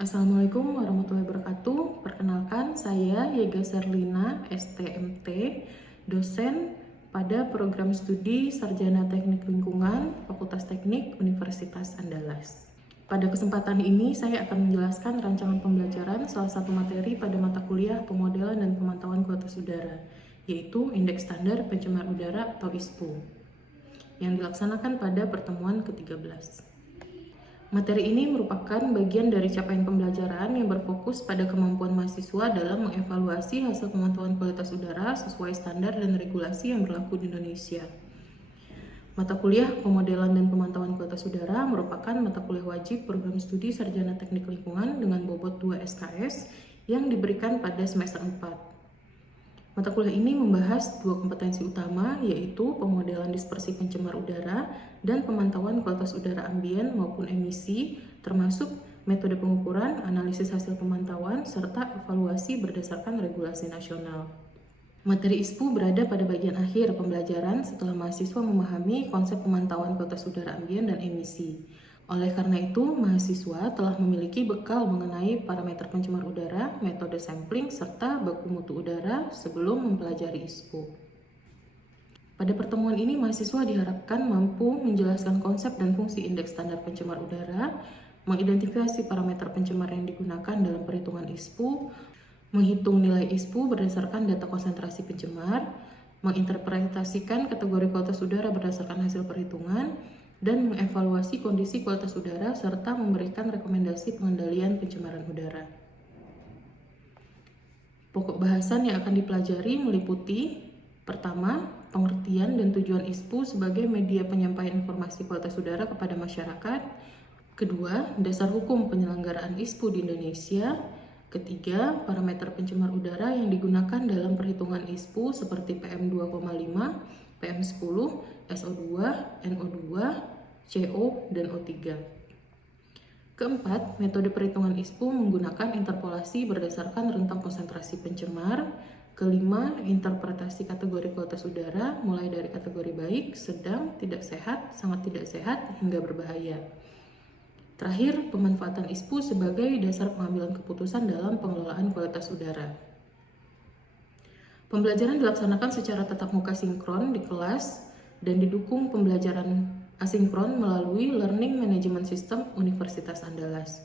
Assalamualaikum warahmatullahi wabarakatuh. Perkenalkan, saya Yega Serlina, STMT, dosen pada program studi Sarjana Teknik Lingkungan, Fakultas Teknik Universitas Andalas. Pada kesempatan ini, saya akan menjelaskan rancangan pembelajaran salah satu materi pada mata kuliah pemodelan dan pemantauan kualitas udara, yaitu Indeks Standar Pencemar Udara atau ISPU, yang dilaksanakan pada pertemuan ke-13. Materi ini merupakan bagian dari capaian pembelajaran yang berfokus pada kemampuan mahasiswa dalam mengevaluasi hasil pemantauan kualitas udara sesuai standar dan regulasi yang berlaku di Indonesia. Mata kuliah pemodelan dan pemantauan kualitas udara merupakan mata kuliah wajib program studi Sarjana Teknik Lingkungan dengan bobot 2 SKS yang diberikan pada semester 4. Mata kuliah ini membahas dua kompetensi utama, yaitu pemodelan dispersi pencemar udara dan pemantauan kualitas udara ambien maupun emisi, termasuk metode pengukuran, analisis hasil pemantauan, serta evaluasi berdasarkan regulasi nasional. Materi ISPU berada pada bagian akhir pembelajaran setelah mahasiswa memahami konsep pemantauan kualitas udara ambien dan emisi. Oleh karena itu, mahasiswa telah memiliki bekal mengenai parameter pencemar udara, metode sampling, serta baku mutu udara sebelum mempelajari ISPU. Pada pertemuan ini, mahasiswa diharapkan mampu menjelaskan konsep dan fungsi indeks standar pencemar udara, mengidentifikasi parameter pencemar yang digunakan dalam perhitungan ISPU, menghitung nilai ISPU berdasarkan data konsentrasi pencemar, menginterpretasikan kategori kualitas udara berdasarkan hasil perhitungan, dan mengevaluasi kondisi kualitas udara serta memberikan rekomendasi pengendalian pencemaran udara. Pokok bahasan yang akan dipelajari meliputi: pertama, pengertian dan tujuan ISPU sebagai media penyampaian informasi kualitas udara kepada masyarakat. Kedua, dasar hukum penyelenggaraan ISPU di Indonesia. Ketiga, parameter pencemar udara yang digunakan dalam perhitungan ISPU seperti PM2,5, PM10, SO2, NO2, CO, dan O3. Keempat, metode perhitungan ISPU menggunakan interpolasi berdasarkan rentang konsentrasi pencemar. Kelima, interpretasi kategori kualitas udara mulai dari kategori baik, sedang, tidak sehat, sangat tidak sehat, hingga berbahaya. Terakhir, pemanfaatan ISPU sebagai dasar pengambilan keputusan dalam pengelolaan kualitas udara. Pembelajaran dilaksanakan secara tatap muka sinkron di kelas dan didukung pembelajaran asinkron melalui Learning Management System Universitas Andalas.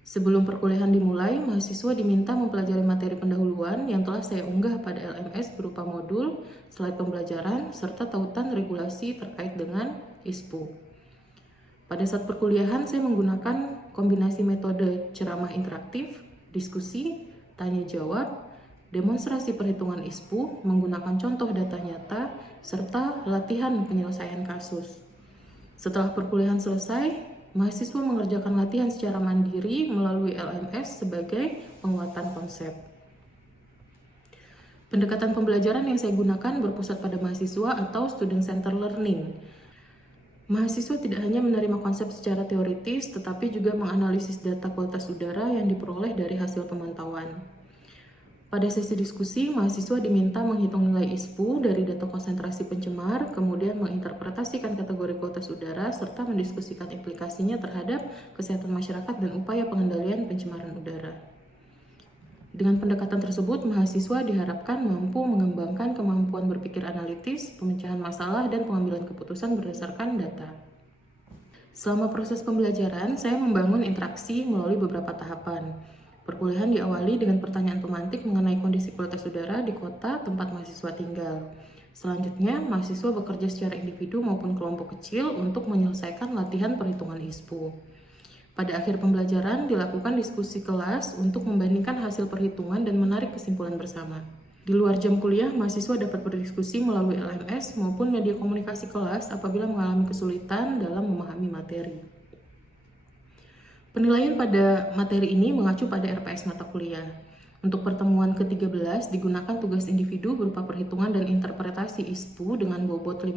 Sebelum perkuliahan dimulai, mahasiswa diminta mempelajari materi pendahuluan yang telah saya unggah pada LMS berupa modul, slide pembelajaran, serta tautan regulasi terkait dengan ISPU. Pada saat perkuliahan, saya menggunakan kombinasi metode ceramah interaktif, diskusi, tanya jawab, demonstrasi perhitungan ISPU menggunakan contoh data nyata, serta latihan penyelesaian kasus. Setelah perkuliahan selesai, mahasiswa mengerjakan latihan secara mandiri melalui LMS sebagai penguatan konsep. Pendekatan pembelajaran yang saya gunakan berpusat pada mahasiswa atau student center learning. Mahasiswa tidak hanya menerima konsep secara teoritis, tetapi juga menganalisis data kualitas udara yang diperoleh dari hasil pemantauan. Pada sesi diskusi, mahasiswa diminta menghitung nilai ISPU dari data konsentrasi pencemar, kemudian menginterpretasikan kategori kualitas udara, serta mendiskusikan implikasinya terhadap kesehatan masyarakat dan upaya pengendalian pencemaran udara. Dengan pendekatan tersebut, mahasiswa diharapkan mampu mengembangkan kemampuan berpikir analitis, pemecahan masalah, dan pengambilan keputusan berdasarkan data. Selama proses pembelajaran, saya membangun interaksi melalui beberapa tahapan. Perkuliahan diawali dengan pertanyaan pemantik mengenai kondisi kualitas udara di kota tempat mahasiswa tinggal. Selanjutnya, mahasiswa bekerja secara individu maupun kelompok kecil untuk menyelesaikan latihan perhitungan ISPU. Pada akhir pembelajaran, dilakukan diskusi kelas untuk membandingkan hasil perhitungan dan menarik kesimpulan bersama. Di luar jam kuliah, mahasiswa dapat berdiskusi melalui LMS maupun media komunikasi kelas apabila mengalami kesulitan dalam memahami materi. Penilaian pada materi ini mengacu pada RPS mata kuliah. Untuk pertemuan ke-13 digunakan tugas individu berupa perhitungan dan interpretasi ISPU dengan bobot 5%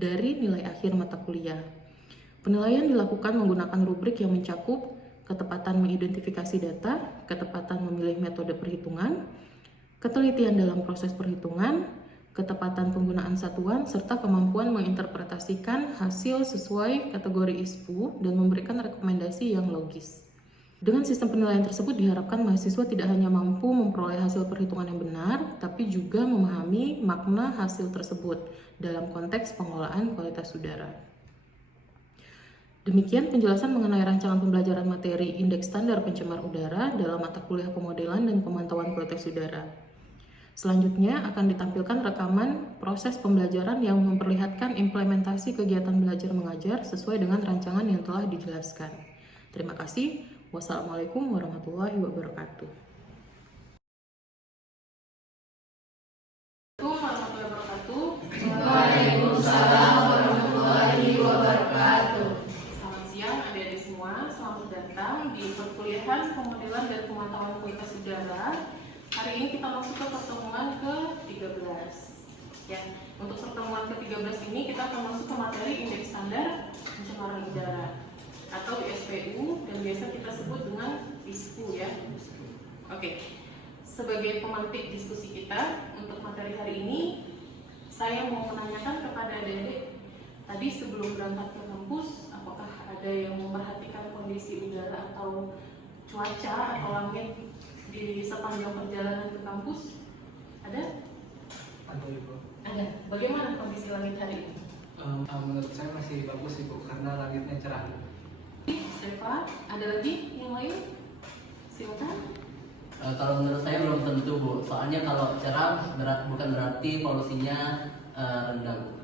dari nilai akhir mata kuliah. Penilaian dilakukan menggunakan rubrik yang mencakup ketepatan mengidentifikasi data, ketepatan memilih metode perhitungan, ketelitian dalam proses perhitungan, ketepatan penggunaan satuan, serta kemampuan menginterpretasikan hasil sesuai kategori ISPU dan memberikan rekomendasi yang logis. Dengan sistem penilaian tersebut diharapkan mahasiswa tidak hanya mampu memperoleh hasil perhitungan yang benar, tapi juga memahami makna hasil tersebut dalam konteks pengelolaan kualitas udara. Demikian penjelasan mengenai rancangan pembelajaran materi Indeks Standar Pencemar Udara dalam mata kuliah pemodelan dan pemantauan kualitas udara. Selanjutnya akan ditampilkan rekaman proses pembelajaran yang memperlihatkan implementasi kegiatan belajar mengajar sesuai dengan rancangan yang telah dijelaskan. Terima kasih. Wassalamualaikum warahmatullahi wabarakatuh. Waalaikumsalam warahmatullahi wabarakatuh. Selamat siang adik-adik semua, selamat datang di perkuliahan pemodelan dan pemantauan kualitas udara. Hari ini kita masuk ke pertemuan ke-13. Ya, untuk pertemuan ke-13 ini kita akan masuk ke materi Indeks Standar Pencemaran Udara atau ISPU, dan biasa kita sebut dengan ISPU ya. Oke. Sebagai pemantik diskusi kita untuk materi hari ini, saya mau menanyakan kepada adik-adik, tadi sebelum berangkat ke kampus, apakah ada yang memperhatikan kondisi udara atau cuaca atau langit di sepanjang perjalanan ke kampus? Ada? Ada Ibu. Ada. Bagaimana kondisi langit hari ini? Menurut saya masih bagus Ibu, karena langitnya cerah. Siapa? Ada lagi yang lain? Silakan. Kalau menurut saya belum tentu Bu, soalnya kalau cerah bukan berarti polusinya rendah Bu,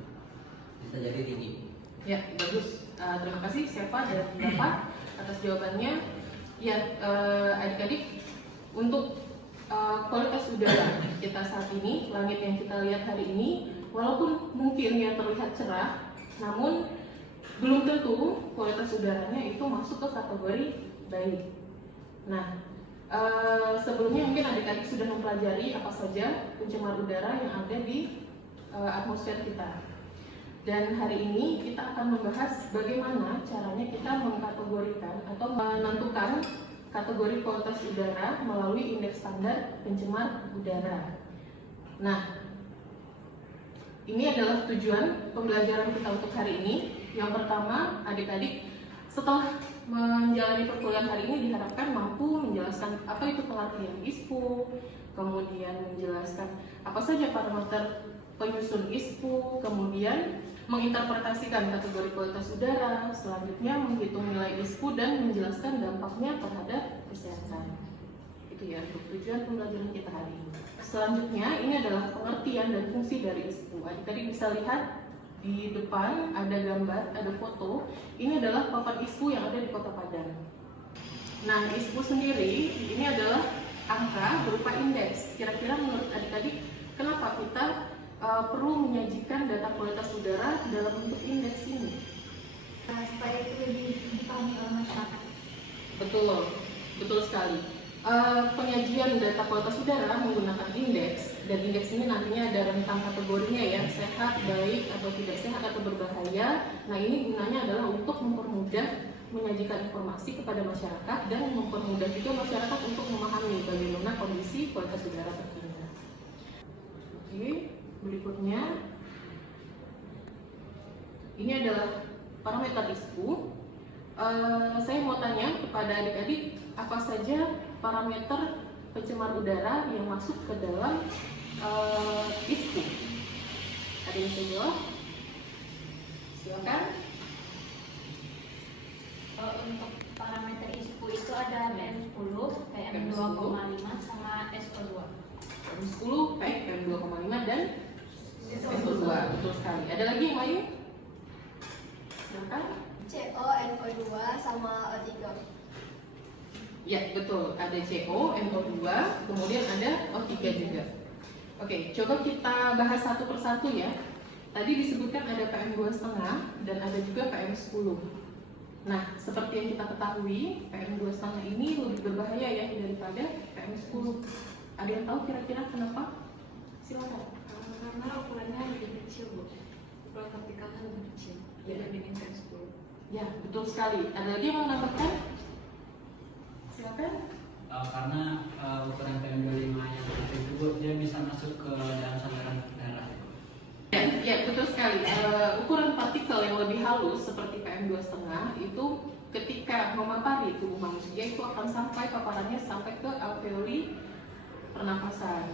bisa jadi tinggi. Ya, bagus. Terima kasih Siapa dan Bapak atas jawabannya. Ya, adik-adik, untuk kualitas udara kita saat ini, langit yang kita lihat hari ini, walaupun mungkin ya terlihat cerah, namun belum tentu kualitas udaranya itu masuk ke kategori baik. Nah, sebelumnya mungkin adik-adik sudah mempelajari apa saja pencemar udara yang ada di atmosfer kita. Dan hari ini kita akan membahas bagaimana caranya kita mengkategorikan atau menentukan kategori kualitas udara melalui indeks standar pencemar udara. Nah, ini adalah tujuan pembelajaran kita untuk hari ini. Yang pertama, adik-adik setelah menjalani perkuliahan hari ini diharapkan mampu menjelaskan apa itu pengertian ISPU, kemudian menjelaskan apa saja parameter penyusun ISPU, kemudian menginterpretasikan kategori kualitas udara, selanjutnya menghitung nilai ISPU dan menjelaskan dampaknya terhadap kesehatan. Itu ya untuk tujuan pembelajaran kita hari ini. Selanjutnya ini adalah pengertian dan fungsi dari ISPU. Adik-adik bisa lihat di depan ada gambar, ada foto. Ini adalah papan ISPU yang ada di Kota Padang. Nah, ISPU sendiri ini adalah angka berupa indeks. Kira-kira menurut adik-adik, kenapa kita perlu menyajikan data kualitas udara dalam bentuk indeks ini? Supaya itu lebih dipahami oleh masyarakat. Betul, betul sekali. Penyajian data kualitas udara menggunakan indeks, dan indeks ini nantinya ada rentang kategorinya ya, sehat, baik, atau tidak sehat, atau berbahaya. Nah, ini gunanya adalah untuk mempermudah menyajikan informasi kepada masyarakat dan mempermudah juga masyarakat untuk memahami bagaimana kondisi kualitas udara terkini. Oke, berikutnya ini adalah parameter ISPU. Saya mau tanya kepada adik-adik, apa saja parameter pencemar udara yang masuk ke dalam ISPU? Ada yang bisa jawab? Silakan. Untuk parameter ISPU itu ada PM10, PM2,5 sama SO2. PM10, PM2,5 dan SO2. Betul sekali. Ada lagi yang lain? Silakan. CO, NO2 sama O3. Ya, betul. Ada CO, NO2, kemudian ada O3 juga. Oke, coba kita bahas satu persatu ya. Tadi disebutkan ada PM2,5 dan ada juga PM10. Nah, seperti yang kita ketahui, PM2,5 ini lebih berbahaya ya daripada PM10. Ada yang tahu kira-kira kenapa? Silakan. Karena ukurannya lebih kecil, Bu. Ukuran partikelnya lebih kecil dibandingin PM10. Ya, betul sekali. Ada lagi yang mau menambahkan? Silakan. Karena ukuran PM25 yang kecil itu Bu, dia bisa masuk ke dalam saluran darah. Ya, betul sekali. Ukuran partikel yang lebih halus seperti PM2,5 itu ketika memapari tubuh manusia itu akan sampai paparannya sampai ke alveoli pernafasan.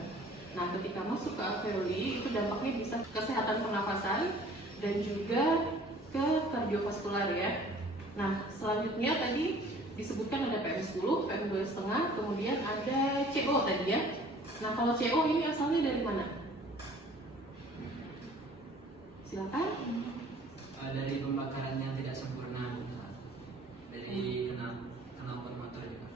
Nah, ketika masuk ke alveoli itu dampaknya bisa kesehatan pernafasan dan juga ke kardiovaskular ya. Nah, selanjutnya tadi disebutkan ada PM10, PM2,5, kemudian ada CO tadi ya. Nah, kalau CO ini asalnya dari mana? Silakan. Dari pembakaran yang tidak sempurna, dari knalpot motor juga.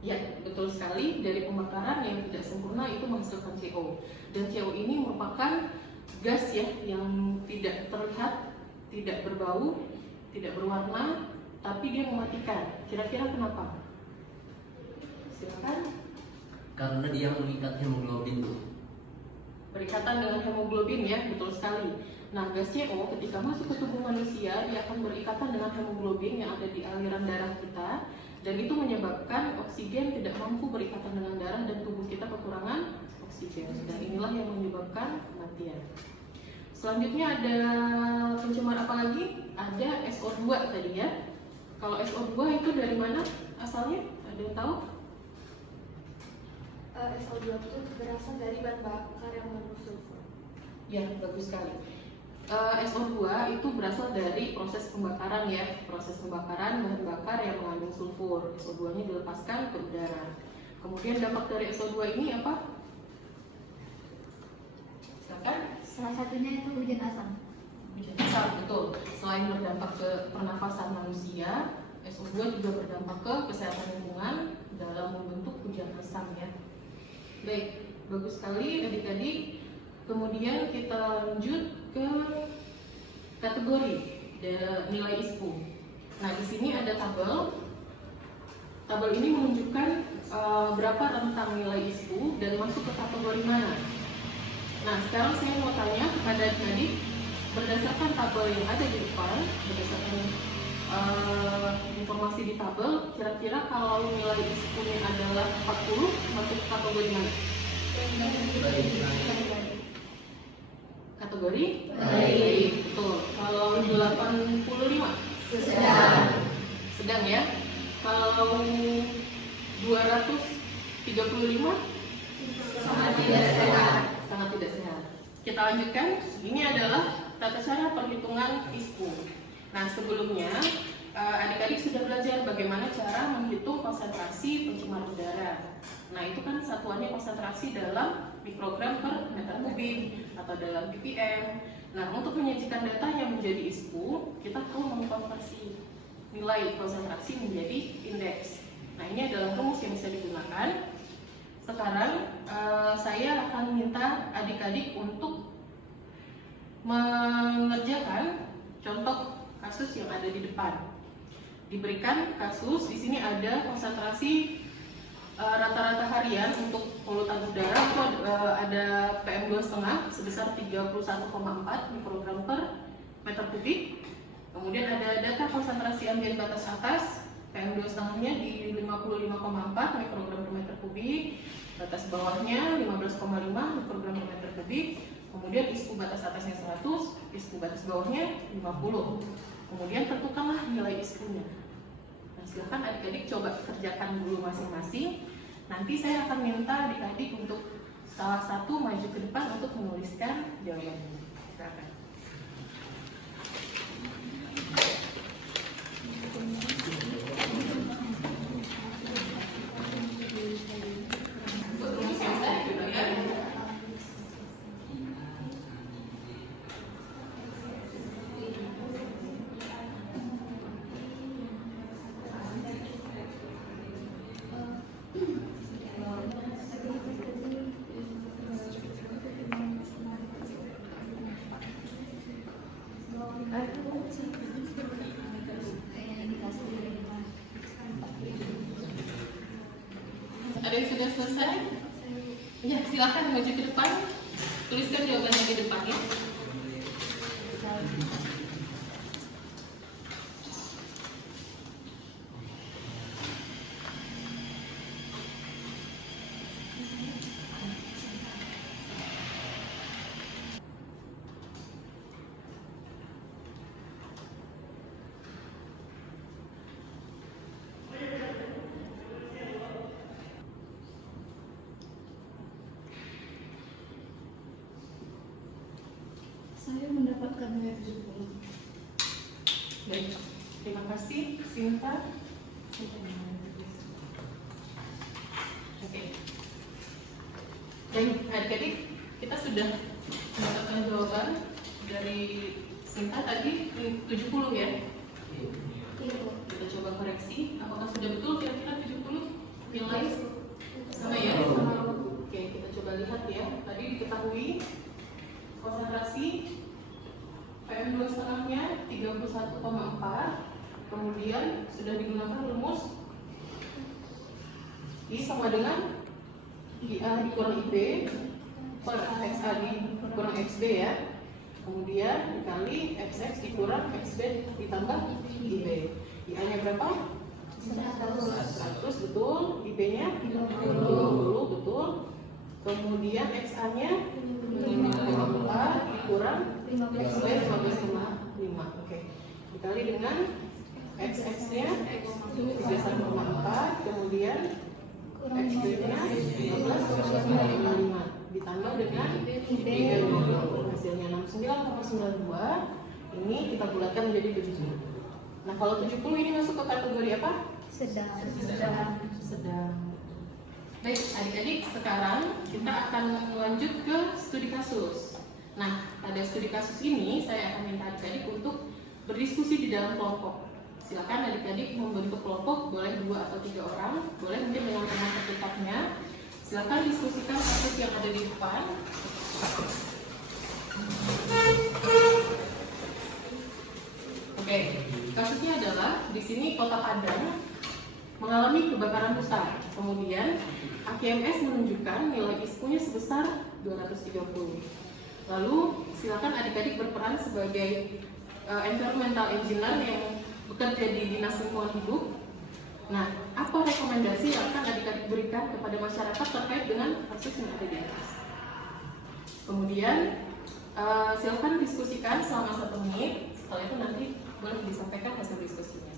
Ya, betul sekali. Dari pembakaran yang tidak sempurna itu menghasilkan CO. Dan CO ini merupakan gas ya yang tidak terlihat, tidak berbau, tidak berwarna, tapi dia mematikan. Kira-kira kenapa? Silakan. Karena dia mengikat hemoglobin, Bu. Berikatan dengan hemoglobin ya, betul sekali. Nah, gas CO ketika masuk ke tubuh manusia, dia akan berikatan dengan hemoglobin yang ada di aliran darah kita, dan itu menyebabkan oksigen tidak mampu berikatan dengan darah dan tubuh kita kekurangan oksigen. Dan inilah yang menyebabkan kematian. Selanjutnya ada pencemar apa lagi? Ada SO2 tadi ya. Kalau SO2 itu dari mana asalnya? Ada yang tahu? SO2 itu berasal dari bahan bakar yang mengandung sulfur. Ya, bagus sekali. SO2 itu berasal dari proses pembakaran ya, proses pembakaran bahan bakar yang mengandung sulfur. SO2-nya dilepaskan ke udara. Kemudian dampak dari SO2 ini apa? Silakan. Salah satunya itu hujan asam. Hujan asam, betul. Selain berdampak ke pernafasan manusia, SO2 juga berdampak ke kesehatan lingkungan dalam membentuk hujan asam ya. Baik, bagus sekali adik-adik. Kemudian kita lanjut ke kategori nilai ISPU. Nah, di sini ada tabel. Tabel ini menunjukkan berapa rentang nilai ISPU dan masuk ke kategori mana. Nah, sekarang saya mau tanya kepada adik-adik, berdasarkan tabel yang ada di depan, berdasarkan informasi di tabel, kira-kira kalau nilai ISPU-nya adalah 40, masuk ke kategori mana? Kategori? Baik, betul. Kalau 85? Sedang ya. Kalau 235? Sangat tidak sehat. Sangat tidak sehat. Kita lanjutkan. Ini adalah tata cara perhitungan ISPU. Nah, sebelumnya adik-adik sudah belajar bagaimana cara menghitung konsentrasi pencemar udara. Nah, itu kan satuannya konsentrasi dalam mikrogram per meter kubik atau dalam ppm. Nah, untuk menyajikan data yang menjadi ISPU, kita perlu mengkonversi nilai konsentrasi menjadi indeks. Nah, ini adalah rumus yang bisa digunakan. Sekarang saya akan minta adik-adik untuk mengerjakan contoh kasus yang ada di depan. Diberikan kasus, di sini ada konsentrasi rata-rata harian untuk polutan udara itu ada PM2,5 sebesar 31,4 mikrogram per meter kubik. Kemudian ada data konsentrasi ambien batas atas, PM2,5-nya di 55,4 mikrogram per meter kubik, batas bawahnya 15,5 mikrogram per meter kubik. Kemudian ISPU batas atasnya 100, ISPU batas bawahnya 50. Kemudian tentukanlah nilai ISPU-nya. Nah, silakan adik-adik coba kerjakan dulu masing-masing. Nanti saya akan minta adik-adik untuk salah satu maju ke depan untuk menuliskan jawabannya. Silakan. Rumus yang saya juga ya. Ada yang sudah selesai? Ya, silakan maju ke depan. Tuliskan jawabannya di depan ya. Baik, terima kasih Sinta. Oke. Baik, adik-adik, kita sudah mendapatkan jawaban dari Sinta tadi 70 ya. Kita coba koreksi, apakah sudah betul kira-kira 70 nilai? Sama ya? Oke, kita coba lihat ya. Tadi diketahui konsentrasi PM2,5-nya 31,4. Kemudian sudah digunakan rumus I sama dengan IA dikurang IB per XA dikurang XB ya. Kemudian dikali XX dikurang XB ditambah IB. IA-nya berapa? 100 betul, IB-nya 20 betul. Kemudian XA-nya 5,4 dikurang XB 15,5. Oke. Dikali dengan XX-nya 31,4, kemudian XB-nya 15,5 ditambah dengan IB hasilnya 69,92. Ini kita bulatkan menjadi 70. Nah, kalau 70 ini masuk ke kategori apa? Sedang. Baik, adik-adik, sekarang kita akan lanjut ke studi kasus. Nah, pada studi kasus ini saya akan minta adik-adik untuk berdiskusi di dalam kelompok. Silakan adik-adik membentuk kelompok, boleh 2 atau 3 orang, boleh mungkin dengan teman terdekatnya. Silakan diskusikan kasus yang ada di depan. Oke, kasusnya adalah di sini Kota Padang mengalami kebakaran hutan. Kemudian AKMS menunjukkan nilai ISPO-nya sebesar 230. Lalu silakan adik-adik berperan sebagai environmental engineer yang bekerja di Dinas Lingkungan Hidup. Nah, apa rekomendasi yang akan adik-adik berikan kepada masyarakat terkait dengan kasus yang ada di atas? Kemudian silakan diskusikan selama 1 menit. Setelah itu nanti boleh disampaikan hasil diskusinya.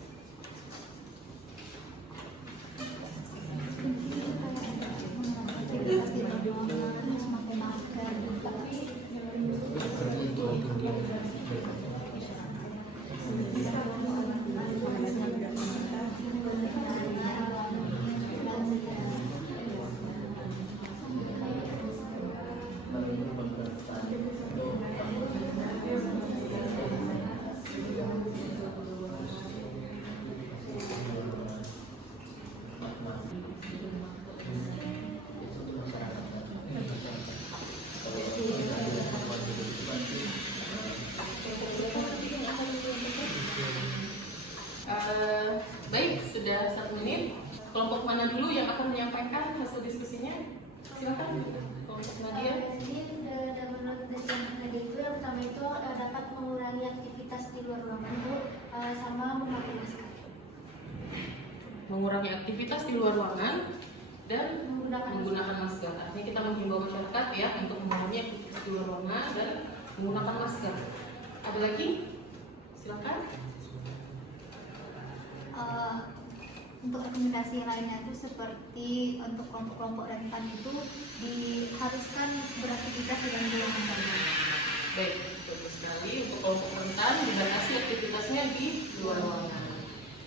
Baik, sudah 1 menit. Kelompok mana dulu yang akan menyampaikan hasil diskusinya? Silakan. Kelompok Nadia. Jadi menurut dari yang tadi itu yang pertama itu dapat mengurangi aktivitas di luar ruangan itu sama memakai masker. Mengurangi aktivitas di luar ruangan dan menggunakan masker. Artinya kita menghimbau masyarakat ya untuk mengurangi aktivitas di luar ruangan dan menggunakan masker. Ada lagi? Silakan. Untuk rekomendasi lainnya itu seperti untuk kelompok-kelompok rentan itu diharuskan beraktivitas di dalam ruangan saja. Baik, bagus sekali. Untuk kelompok rentan dibatasi aktivitasnya di luar ruangan.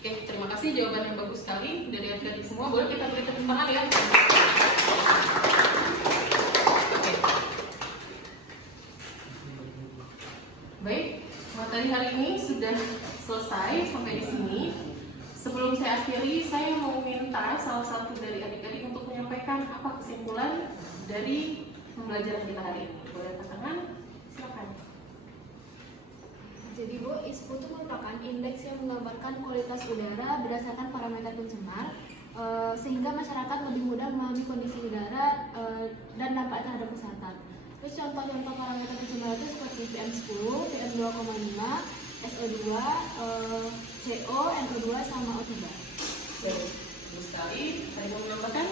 Oke, terima kasih jawaban yang bagus sekali dari adik-adik semua. Boleh kita beri tepuk tangan ya? Oke. Baik, materi hari ini sudah selesai sampai di sini. Sebelum saya akhiri, saya mau minta salah satu dari adik-adik untuk menyampaikan apa kesimpulan dari pembelajaran kita hari ini. Boleh angkat tangan? Silakan. Jadi Bu, ISPO itu merupakan indeks yang menggambarkan kualitas udara berdasarkan parameter pencemar, sehingga masyarakat lebih mudah memahami kondisi udara dan dampak terhadap kesehatan. Terus contoh-contoh parameter pencemar itu seperti PM10, PM2,5, SO2, CO, NO2, sama O3. Baik, sekali. Ada yang mau menambahkan?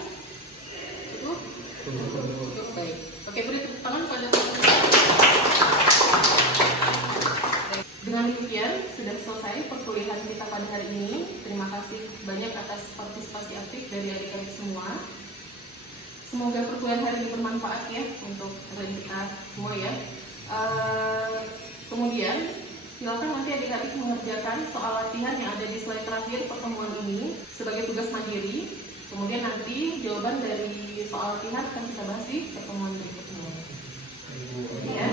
Cukup? Cukup, baik. Oke, beri tepuk tangan pada Dengan demikian, sudah selesai perkuliahan kita pada hari ini. Terima kasih banyak atas partisipasi aktif dari adik-adik semua. Semoga perkuliahan hari ini bermanfaat ya untuk kita semua ya. Kemudian, silakan nanti adik-adik mengerjakan soal latihan yang ada di slide terakhir pertemuan ini sebagai tugas mandiri. Kemudian nanti jawaban dari soal latihan akan kita bahas di pertemuan berikutnya. Ya.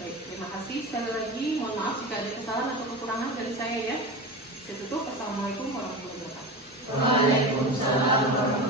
Baik, terima kasih sekali lagi. Mohon maaf jika ada kesalahan atau kekurangan dari saya ya. Saya tutup. Assalamualaikum warahmatullahi wabarakatuh. Waalaikumsalam warahmatullahi wabarakatuh.